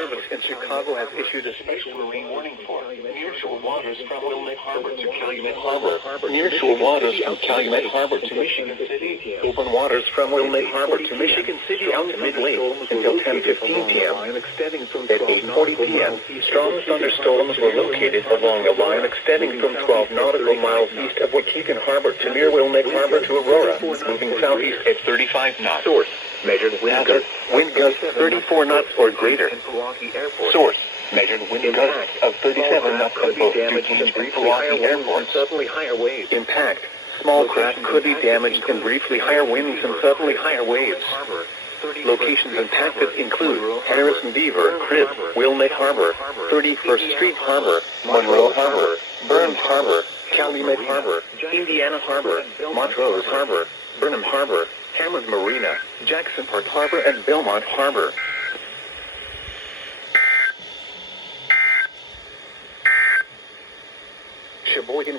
Service in Chicago has issued a special marine warning for nearshore waters from Wilmette Harbor to Calumet Harbor. Nearshore waters from Calumet Harbor to Michigan City. Open waters from Wilmette Harbor to Michigan City out to mid-lake until 10:15 p.m. At 8:40 p.m., strong thunderstorms were located along a line extending from 12 nautical miles east of Waukegan Harbor to near Wilmette Harbor to Aurora, moving southeast at 35 knots. Source: measured wind gusts. Wind gusts 34 knots or greater. Source: measured wind gusts of 37 knots at both DuPage and Milwaukee airports. Suddenly higher waves. Impact: small craft could be damaged and briefly higher winds and suddenly higher waves. Locations impacted include Harrison Beaver, Cribb, Wilmette Harbor, 31st Street Harbor, Monroe Harbor, Burns Harbor, Calumet Harbor, Indiana Harbor, Montrose Harbor, Burnham Harbor, Hammond Marina, Jackson Park Harbor, and Belmont Harbor. Sheboygan,